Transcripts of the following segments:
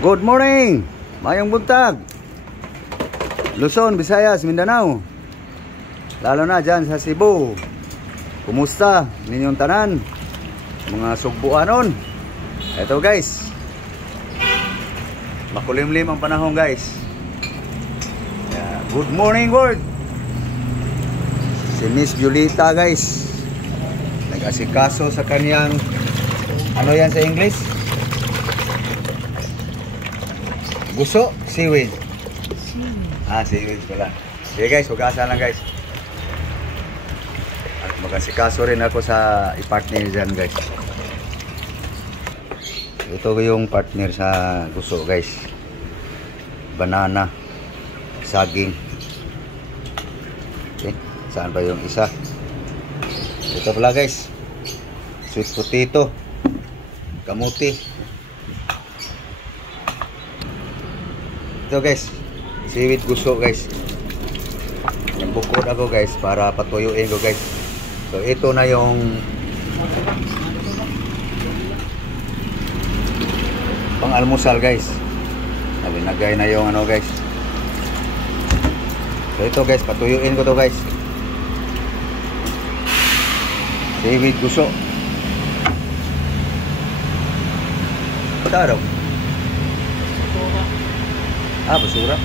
Good morning! Mayong buntag! Luzon, Visayas, Mindanao. Lalo na dyan sa Cebu. Kumusta ninyong tanan? Mga sugbuanon. Eto guys. Makulimlim ang panahon guys. Good morning world. Si Miss Violeta guys. Nag-asikaso sa kaniyang ano yan sa English? Guso? Seaweed. Seaweed pala. Okay guys, hugasan lang guys. At mag-asikaso rin ako sa i-partner dyan guys. Ito yung partner sa guso guys. Banana. Saging. Okay, saan pa yung isa? Ito pala guys. Sweet potato. Kamuti. Ito guys, seaweed guso guys. Nagbukod ako guys para patuyuin ko guys. So ito na yung pang almusal guys. Nalinagay na yung ano guys. So ito guys, patuyuin ko to guys. Seaweed guso. Ito daw. Basura.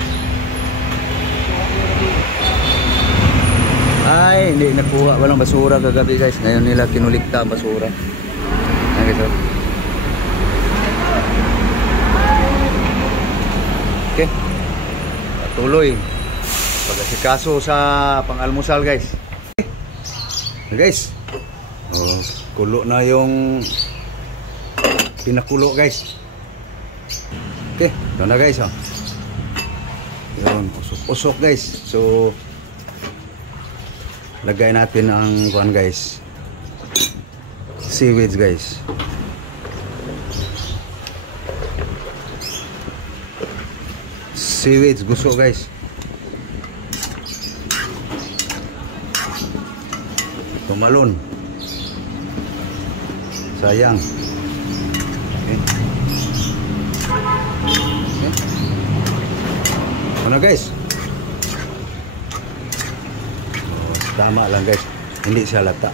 Ay, hindi nakuha. Walang basura kagabi guys. Ngayon nila kinulikta ang basura. Ayan guys. Okay. Patuloy. Pag-asikaso sa pang-almusal guys. Okay guys. Kulo na yung pinakulo guys. Okay. Ito na guys. Yun, usok guys. So lagay natin ang kuan guys, seaweeds guys. Seaweeds guso guys. Tumalon. Sayang. Okay. Ano guys? Tama lang guys. Hindi siya lata.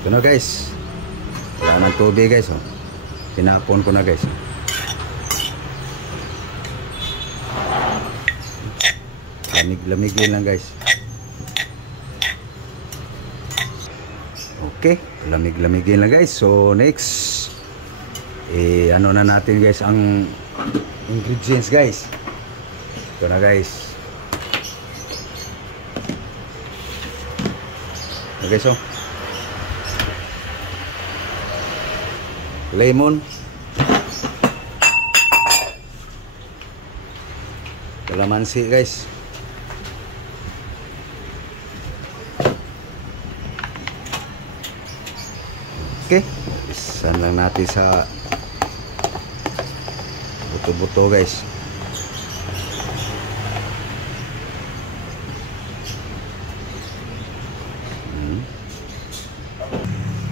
Ito na guys. Wala ng tubig guys. Tinapon ko na guys. Lamig-lamigin lang guys. Okay. Lamig-lamigin lang guys. So next. Ano na natin guys ang ingredients guys. Ito na guys. Okay so. Lemon. Kalamansi guys. Okay. Isan lang natin sa buto-buto guys.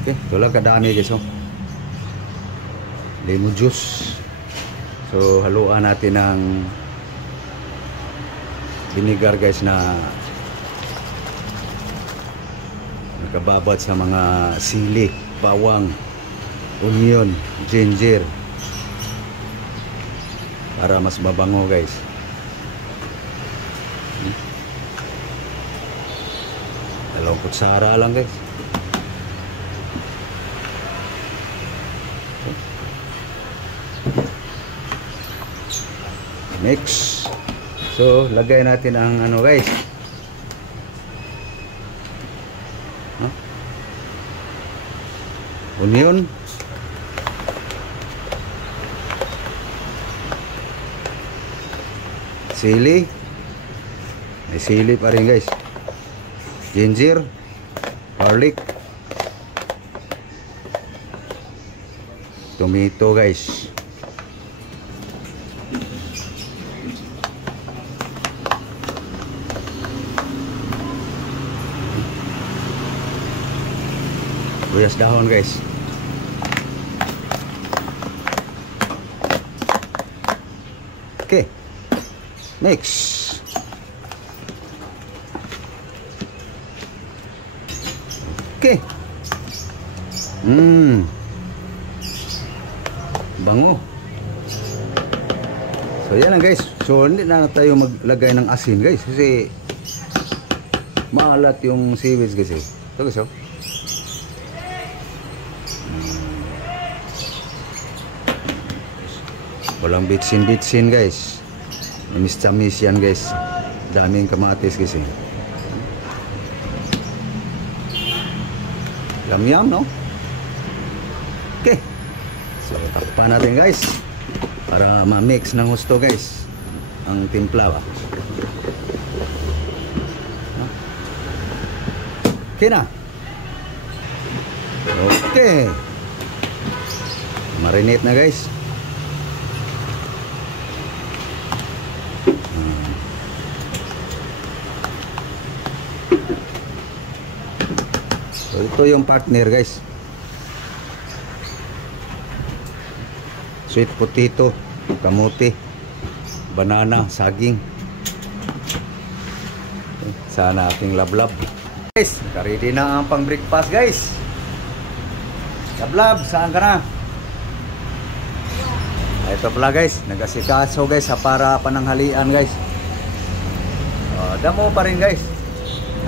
Okay, ito lang kadami guys lemon juice. So haluan natin ng vinegar guys na nakababad sa mga sili, bawang, onion, ginger para mas mabango guys. Dalawang kutsara lang guys. Next. So lagay natin ang ano guys. Onion. Sili. May sili pa rin guys. Ginger. Garlic. Tomato guys. Sibuyas dahon guys. Okay. Mix. Okay. Bango. So yan lang guys. So hindi na tayo maglagay ng asin guys kasi maalat yung seaweeds kasi. Ito guys oh. Walang bitsin guys. Tamis yan guys. Daming kamatis kasi. Yum no? Okay. So takpan natin guys. Para ma-mix ng gusto guys ang timpla ba. Okay na. Okay. Marinate na guys. So ito yung partner guys. Sweet potato, kamote, banana, saging. Sana ating lablab. Guys, ready na ang pang breakfast guys. Lablab, saan ka na? Ito pala guys, nag-asikaso guys sa para pananghalian guys. Damo pa rin guys.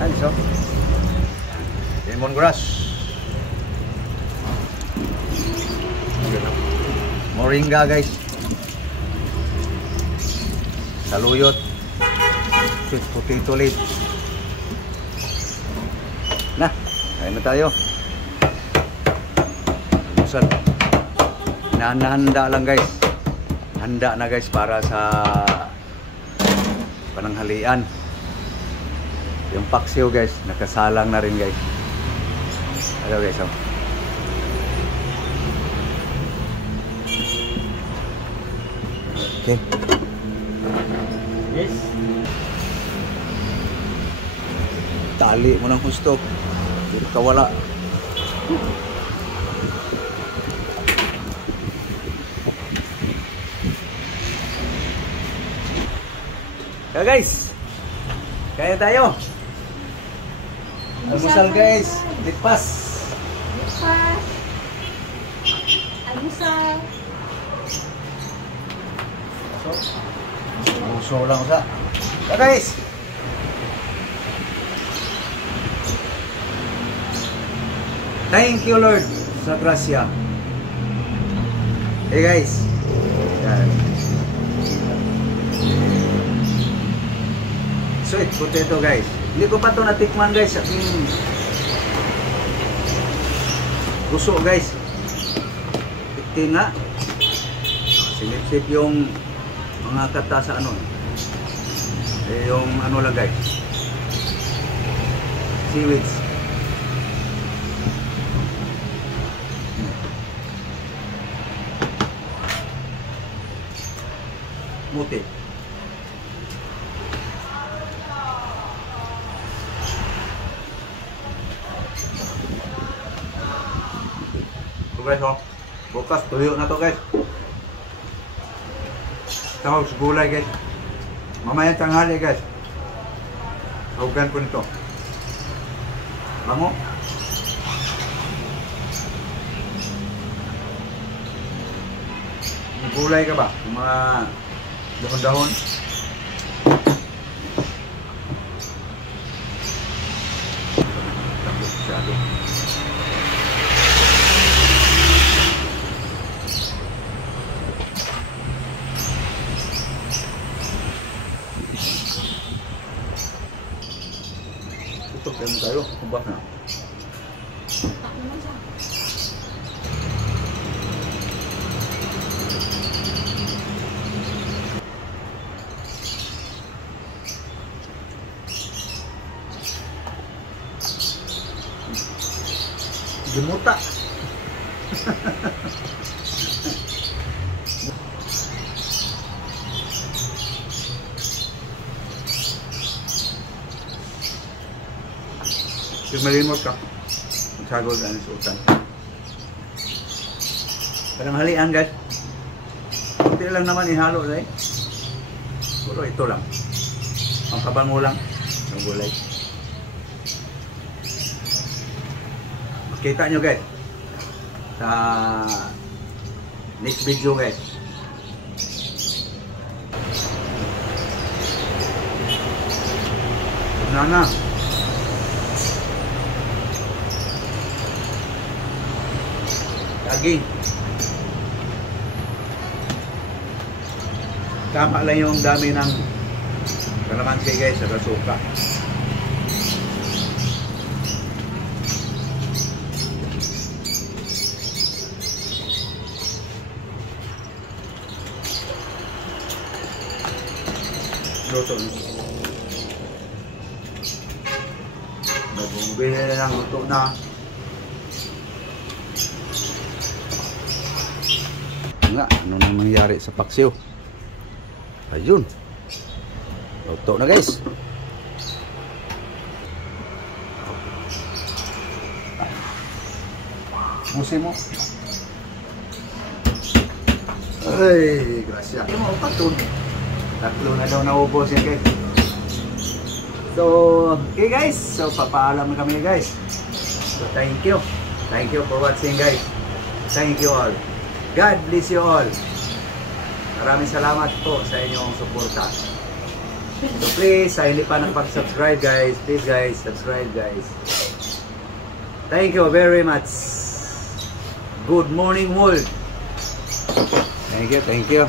Ayan so. Lemongrass. Moringa guys. Saluyot. Sweet potato leaf. Nah, kain na tayo. Almusal. Handa lang guys. Handa na guys para sa pananghalian. Yung paksiw guys, nakasalang na rin guys. Hello guys oh. Okay. Yes. Tali mo ng gusto. Hindi ka wala. Kaya guys, kaya tayo. Almusal guys, breakfast. Almusal. Puso lang sa. Guys. Thank you Lord sa grasya. Hey guys. Yan. Sweet potato guys. Hindi ko pa ito natikman guys. Gusto guys. Tikting nga. Silip-sip yung mga kata sa ano. Yung ano lang guys. Seaweeds. Muti. So guys oh. Bukas tuyo na to guys. Tawag sa gulay guys. Mamaya tanghali guys. Huwgan ko nito. Bango. Gulay ka ba? Yung mga dahon-dahon. Tapos masyado. Tutok yan tayo. Kumbak na. Gemuta. Yung malimot ka. Magsagol na ng suotan. Parang halian guys. Kunti lang naman ihalo eh. Puro ito lang. Ang kabango lang ng gulay. Makita nyo guys sa next video guys. Na. Daging. Tama lang yung dami ng kalamansi guys sa suka. Luto. Bumili na lang, luto na. Nga, ano nang nangyari sa paksiw? Ayun. Luto na guys. Musi mo. Ay, grasya. Hindi mo patun. Tatlo na daw naubos yan guys. So, okay guys. So, papaalam na kami guys. So, thank you. Thank you for watching guys. Thank you all. God bless you all. Maraming salamat po sa inyong suporta. So, please, sa hindi pa nakapag-subscribe guys, please guys, subscribe guys. Thank you very much. Good morning world. Thank you, thank you.